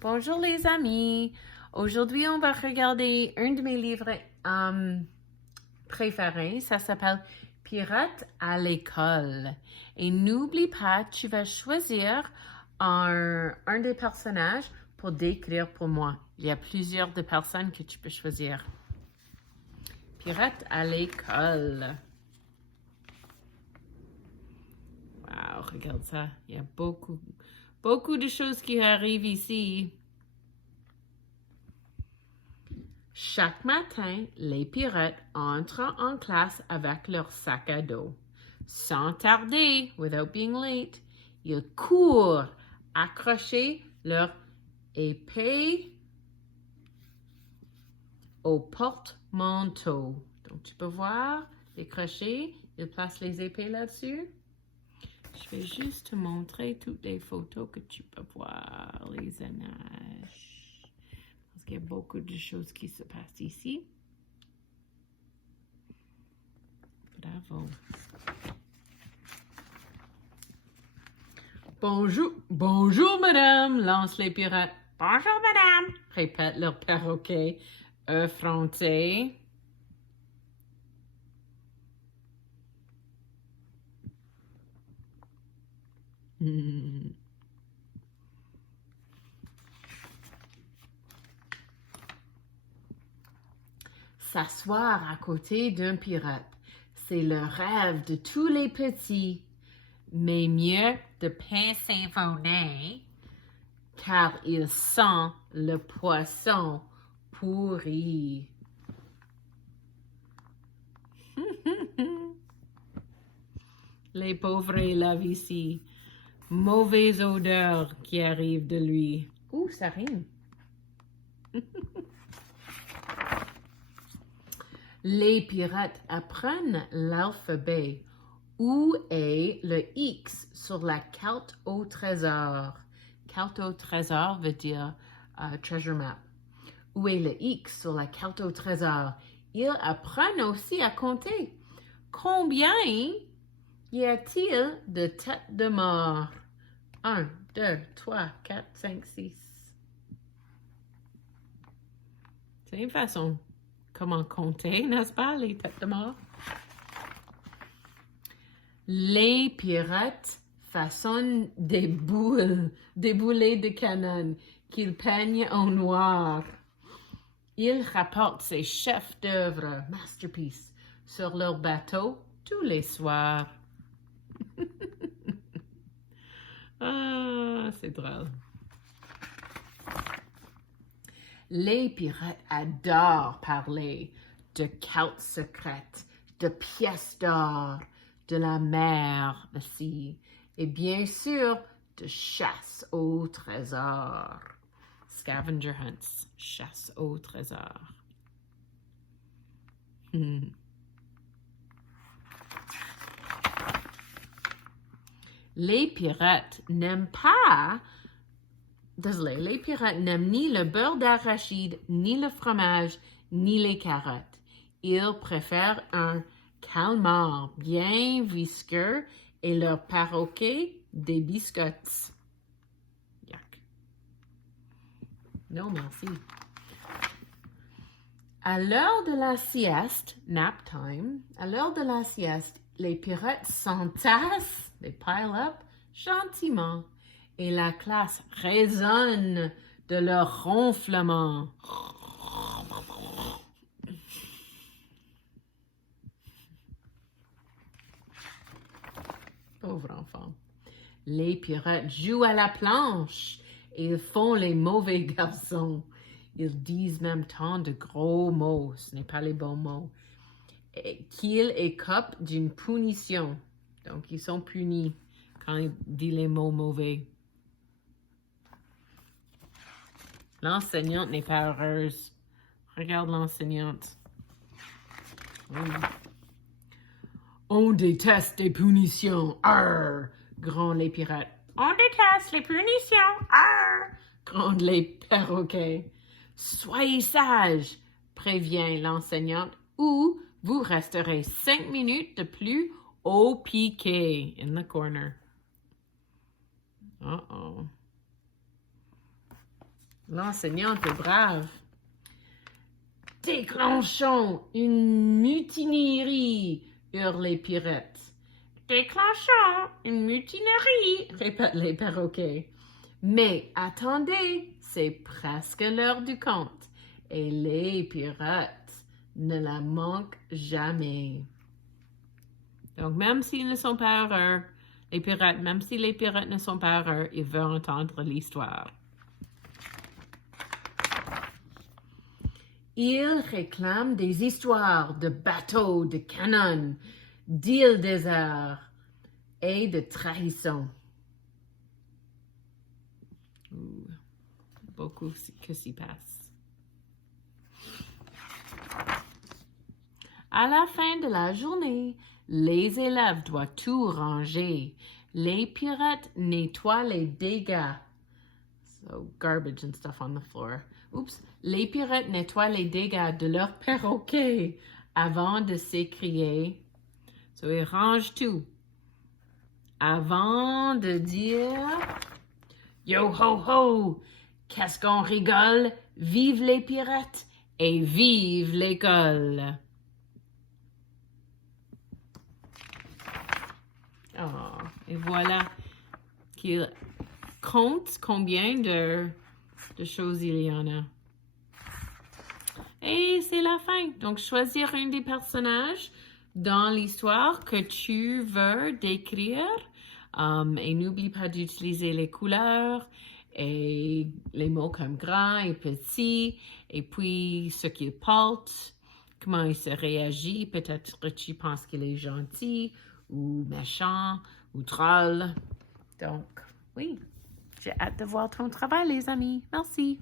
Bonjour les amis. Aujourd'hui, on va regarder un de mes livres préférés. Ça s'appelle Pirates à l'école. Et n'oublie pas, tu vas choisir un des personnages pour décrire pour moi. Il y a plusieurs de personnes que tu peux choisir. Pirates à l'école. Wow, regarde ça. Il y a beaucoup de choses qui arrivent ici. Chaque matin, les pirates entrent en classe avec leur sac à dos. Sans tarder, without being late, ils courent accrocher leur épée au porte-manteau. Donc, tu peux voir les crochets. Ils placent les épées là-dessus. Je vais juste te montrer toutes les photos que tu peux voir, les images. Parce qu'il y a beaucoup de choses qui se passent ici. Bravo. Bonjour madame, lancent les pirates. Bonjour madame, répète leur perroquet effronté. S'asseoir à côté d'un pirate, c'est le rêve de tous les petits, mais mieux de Saint-Fonin, car il sent le poisson pourri. Les pauvres élèves ici, mauvaise odeur qui arrive de lui. Ouh, ça rime. Les pirates apprennent l'alphabet. Où est le X sur la carte au trésor? Carte au trésor veut dire treasure map. Où est le X sur la carte au trésor? Ils apprennent aussi à compter. Combien y a-t-il de têtes de mort? 1, 2, 3, 4, 5, 6. C'est une façon comment compter, n'est-ce pas, les têtes de mort? Les pirates façonnent des boulets de canon qu'ils peignent en noir. Ils rapportent ces chefs-d'œuvre, masterpieces, sur leur bateau tous les soirs. Ah, c'est drôle. Les pirates adorent parler de cartes secrètes, de pièces d'or, de la mer, the sea, et bien sûr de chasse au trésor. Scavenger hunts, chasse au trésor. Les pirates n'aiment pas... Désolé, les pirates n'aiment ni le beurre d'arachide, ni le fromage, ni les carottes. Ils préfèrent un calmar bien visqueux et leur perroquet des biscottes. Yuck. Non, merci. À l'heure de la sieste, nap time, à l'heure de la sieste, les pirates s'entassent, they pile up, gentiment, et la classe résonne de leur ronflement. Pauvre enfant. Les pirates jouent à la planche et ils font les mauvais garçons. Ils disent même tant de gros mots, ce n'est pas les bons mots, qu'ils écopent d'une punition. Donc, ils sont punis quand ils disent les mots mauvais. L'enseignante n'est pas heureuse. Regarde l'enseignante. On déteste les punitions. Arr! Grondent les pirates. On déteste les punitions. Arr! Grondent les perroquets. Soyez sages, prévient l'enseignante, ou vous resterez 5 minutes de plus au piquet in the corner. Uh-oh. L'enseignante est brave. Déclenchons une mutinerie, hurlent les pirates. Déclenchons une mutinerie, répètent les perroquets. Mais attendez, c'est presque l'heure du conte et les pirates ne la manquent jamais. Donc, même s'ils ne sont pas heureux, même si les pirates ne sont pas heureux, ils veulent entendre l'histoire. Ils réclament des histoires de bateaux, de canons, d'îles désertes et de trahisons. Beaucoup que s'y passe. À la fin de la journée, les élèves doivent tout ranger. Les pirates nettoient les dégâts. So, garbage and stuff on the floor. Oups. Les pirates nettoient les dégâts de leur perroquet avant de s'écrier. So, ils rangent tout. Avant de dire Yo ho ho! Qu'est-ce qu'on rigole? Vive les pirates et vive l'école! Oh, et voilà qu'il compte combien de choses il y en a. Et c'est la fin. Donc, choisir un des personnages dans l'histoire que tu veux décrire. Et n'oublie pas d'utiliser les couleurs et les mots comme grand et petit. Et puis, ce qu'il porte, comment il se réagit. Peut-être que tu penses qu'il est gentil ou méchant ou drôle. Donc, oui, j'ai hâte de voir ton travail, les amis. Merci.